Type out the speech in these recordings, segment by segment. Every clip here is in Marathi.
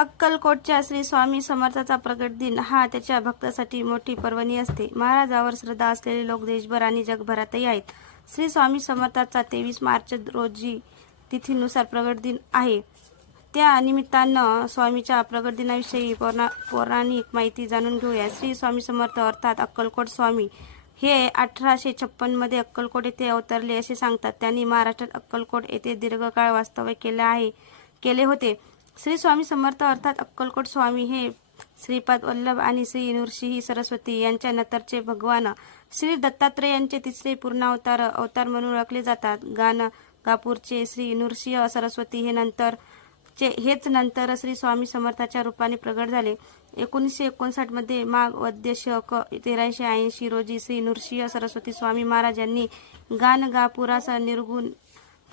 अक्कलकोटच्या श्री स्वामी समर्थाचा प्रगट दिन हा त्याच्या भक्तासाठी मोठी पर्वणी असते. महाराजावर श्रद्धा असलेले लोक देशभर आणि जगभरातही आहेत. श्री स्वामी समर्थाचा 23 मार्च रोजी तिथीनुसार प्रगट दिन आहे. त्या निमित्तानं स्वामीच्या प्रगट दिनाविषयी पौराणिक माहिती जाणून घेऊया. श्री स्वामी समर्थ अर्थात अक्कलकोट स्वामी हे 1856 मध्ये अक्कलकोट येथे अवतरले असे सांगतात. त्यांनी महाराष्ट्रात अक्कलकोट येथे दीर्घकाळ वास्तव्य केले होते. श्री स्वामी समर्थ अर्थात अक्कलकोट स्वामी हे श्रीपाद वल्लभ आणि श्री नृसिंह सरस्वती यांच्या नंतरचे भगवान श्री दत्तात्रय यांचे तिसरे पूर्णावतार म्हणून ओळखले जातात. गाणगापूरचे श्री नृसिंह सरस्वती हेच नंतर श्री स्वामी समर्थाच्या रूपाने प्रगट झाले. 1959 मध्ये माघ वद्य शक 1380 रोजी श्री नृसिंह सरस्वती स्वामी महाराज यांनी गाणगापुरास निर्गुण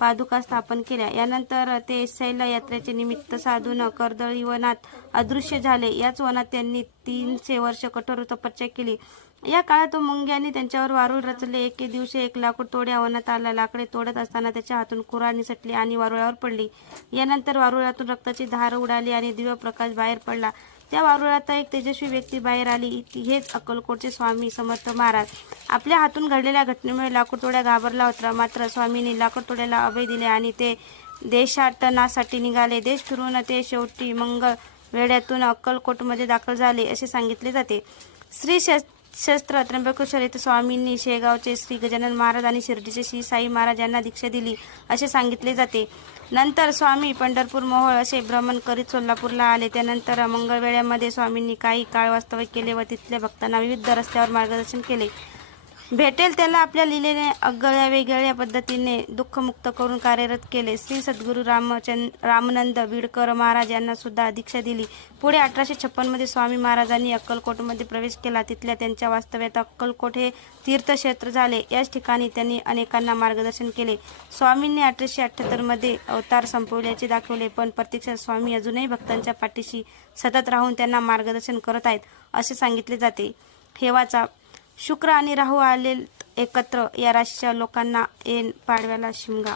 पादुका स्थापन केल्या. यानंतर ते शैल यात्रेचे निमित्त साधून कर्दळी वनात अदृश्य झाले. याच वनात त्यांनी 300 वर्ष कठोर तपस्या केली. या काळात मुंग्यांनी त्यांच्यावर वारूळ रचले. एके दिवशी एक लाकूड तोड्या वनात आला. लाकडे तोडत असताना त्याच्या हातून कुऱ्हाड निसटली आणि वारुळावर पडली. यानंतर वारुळातून रक्ताची धार उडाली आणि दिव्य प्रकाश बाहेर पडला. त्या वारुळात एक तेजस्वी व्यक्ती बाहेर आली. हेच अक्कलकोटचे स्वामी समर्थ महाराज. आपल्या हातून घडलेल्या घटनेमुळे लाकूड तोड्या घाबरला होता. मात्र स्वामींनी लाकूड तोड्याला अभय दिले आणि ते देशाटनासाठी निघाले. देश फिरून ते शेवटी मंगळवेढ्यातून अक्कलकोटमध्ये दाखल झाले असे सांगितले जाते. श्री क्षेत्र त्र्यंबकेश्वर येथे स्वामींनी शेगावचे श्री गजानन महाराज आणि शिर्डीचे श्री साई महाराज यांना दीक्षा दिली असे सांगितले जाते. नंतर स्वामी पंढरपूर, मोहोळ असे भ्रमण करीत सोलापूरला आले. त्यानंतर मंगळवेढ्यामध्ये स्वामींनी काही काळ वास्तव्य केले व तिथल्या भक्तांना विविध रस्त्यावर मार्गदर्शन केले. भेटेल त्याला आपल्या लीलेने अगळ्या वेगळ्या पद्धतीने दुःखमुक्त करून कार्यरत केले. श्री सद्गुरू रामानंद बिडकर महाराज यांना सुद्धा दीक्षा दिली. पुढे 1856 मध्ये स्वामी महाराजांनी अक्कलकोटमध्ये प्रवेश केला. तिथल्या त्यांच्या वास्तव्यात अक्कलकोट हे तीर्थक्षेत्र झाले. याच ठिकाणी त्यांनी अनेकांना मार्गदर्शन केले. स्वामींनी 1878 मध्ये अवतार संपवल्याचे दाखवले, पण प्रत्यक्षात स्वामी अजूनही भक्तांच्या पाठीशी सतत राहून त्यांना मार्गदर्शन करत आहेत असे सांगितले जाते. हे वाचा. शुक्र आणि राहू आले एकत्र. या राशीच्या लोकांना ऐन पाडव्याला शिमगा